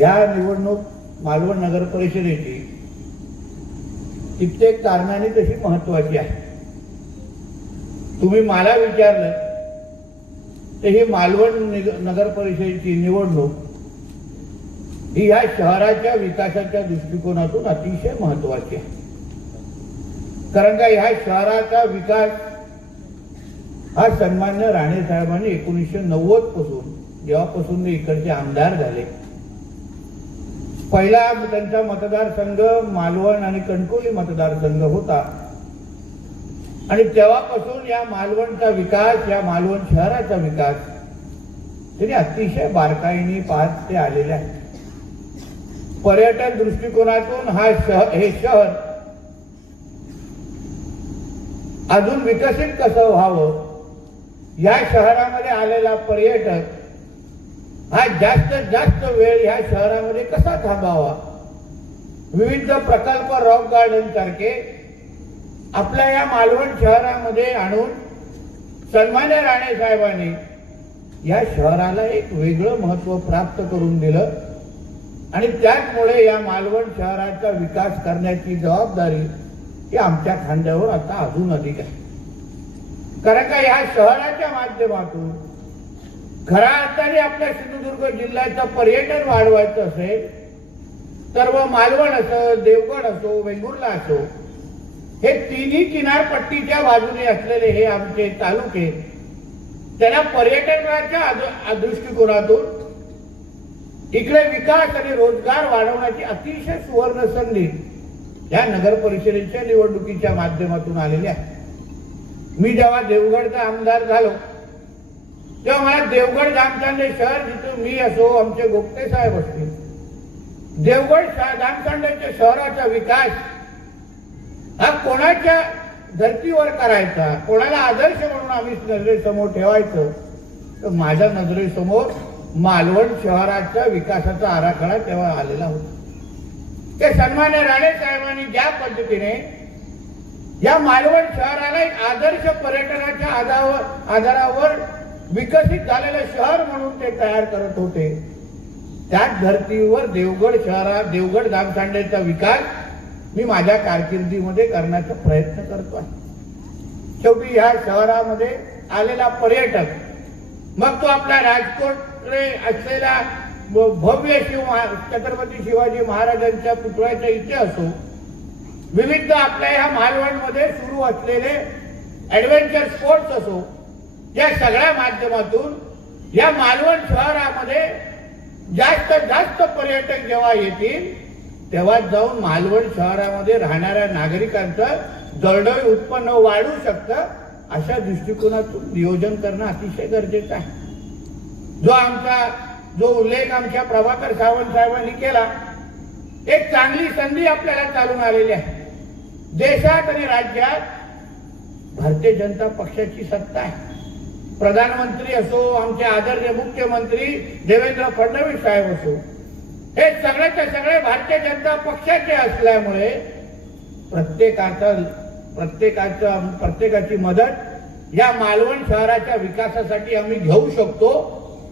या निवडणूक मालवण नगर परिषदेची कित्येक कारणाने तशी महत्वाची आहे. तुम्ही मला विचारलं तर ही मालवण नगर परिषदेची निवडणूक ही या शहराच्या विकासाच्या दृष्टिकोनातून अतिशय महत्वाची आहे. कारण का ह्या शहराचा विकास हा सन्मान्य राणे साहेबांनी एकोणीसशे नव्वदपासून जेव्हापासून ते इकडचे आमदार झाले पहिला त्यांचा मतदारसंघ मालवण आणि कणकोली मतदारसंघ होता. आणि तेव्हापासून या मालवणचा विकास या मालवण शहराचा विकास त्यांनी अतिशय बारकाईने पाहत ते आलेले आहेत. पर्यटन दृष्टिकोनातून हा शहर हे शहर अजून विकसित कसं व्हावं? या शहरामध्ये आलेला पर्यटक हा जास्तीत जास्त वेळ ह्या शहरामध्ये कसा थांबावा? विविध प्रकल्प रॉक गार्डन सारखे आपल्या या मालवण शहरामध्ये आणून सन्मान्य राणे साहेबांनी या शहराला एक वेगळं महत्त्व प्राप्त करून दिलं आणि त्याचमुळे या मालवण शहराचा विकास करण्याची जबाबदारी ही आमच्या खांद्यावर आता अजून अधिक आहे. कारण का या शहराच्या माध्यमातून खऱ्या अर्थाने आपल्या सिंधुदुर्ग जिल्ह्याचं पर्यटन वाढवायचं असेल तर मग मालवण असो देवगड असो वेंगुर्ला असो हे तिन्ही किनारपट्टीच्या बाजूने असलेले हे आमचे तालुके त्यांना पर्यटनाच्या दृष्टिकोनातून इकडे विकास आणि रोजगार वाढवण्याची अतिशय सुवर्ण संधी या नगर परिषदेच्या निवडणुकीच्या माध्यमातून आलेल्या आहे मी जेव्हा देवगडचा आमदार झालो तेव्हा मला देवगड दामचांडे शहर जिथं मी असो आमचे गोपते साहेब असतील. देवगड दामचांड्याच्या शहराचा विकास हा कोणाच्या धर्तीवर करायचा कोणाला आदर्श म्हणून आम्ही नजरेसमोर ठेवायचं तर माझ्या नजरेसमोर मालवण शहराच्या विकासाचा आराखडा तेव्हा आलेला होता. ते सन्मान्य राणे साहेबांनी ज्या पद्धतीने या मालवण शहराला एक आदर्श पर्यटनाच्या आधारावर आधारावर विकसित झालेलं शहर म्हणून ते तयार करत होते. त्याच धर्तीवर देवगड शहरात देवगड दामसांड्याचा विकास मी माझ्या कारकिर्दीमध्ये करण्याचा प्रयत्न करतो आहे. शेवटी ह्या शहरामध्ये आलेला पर्यटक मग तो आपल्या राजकोटकडे असलेला भव्य शिव छत्रपती शिवाजी महाराजांच्या पुतळ्याच्या इथे असो विविध आपल्या ह्या मालवणमध्ये सुरू असलेले ऍडव्हेंचर स्पोर्ट्स असो या सगळ्या माध्यमातून या मालवण शहरामध्ये जास्त जास्त पर्यटक जेव्हा येतील तेव्हा जाऊन मालवण शहरामध्ये राहणाऱ्या नागरिकांचं दळदळ उत्पन्न वाढू शकतं अशा दृष्टिकोनातून नियोजन करणं अतिशय गरजेचं आहे. जो आमचा जो उल्लेख आमच्या प्रभाकर सावंत साहेबांनी केला एक चांगली संधी आपल्याला चालून आलेली आहे. देशात आणि राज्यात भारतीय जनता पक्षाची सत्ता आहे. प्रधानमंत्री असो आमचे आदरणीय मुख्यमंत्री देवेंद्र फडणवीस साहेब असो हे सगळ्याच्या सगळे भारतीय जनता पक्षाचे असल्यामुळे प्रत्येकाचा प्रत्येकाचं प्रत्येकाची मदत या मालवण शहराच्या विकासासाठी आम्ही घेऊ शकतो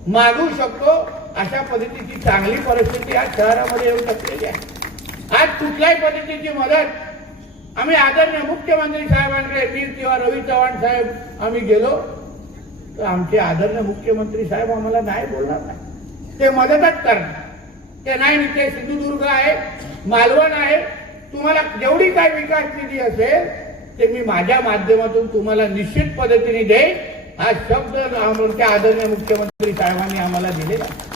मागू शकतो अशा पद्धतीची चांगली परिस्थिती आज शहरामध्ये येऊ शकलेली आहे. आज कुठल्याही पद्धतीची मदत आम्ही आदरणीय मुख्यमंत्री साहेबांकडे वीर किंवा रवी चव्हाण साहेब आम्ही गेलो. तर आमचे आदरणीय मुख्यमंत्री साहेब आम्हाला नाही बोलणार नाही. ते मदतच करणार. ते नाही ते सिंधुदुर्ग आहे मालवण आहे. तुम्हाला जेवढी काय विकास निधी असेल ते मी माझ्या माध्यमातून तुम्हाला निश्चित पद्धतीने देईन. हा शब्द आमच्या आदरणीय मुख्यमंत्री साहेबांनी आम्हाला दिलेला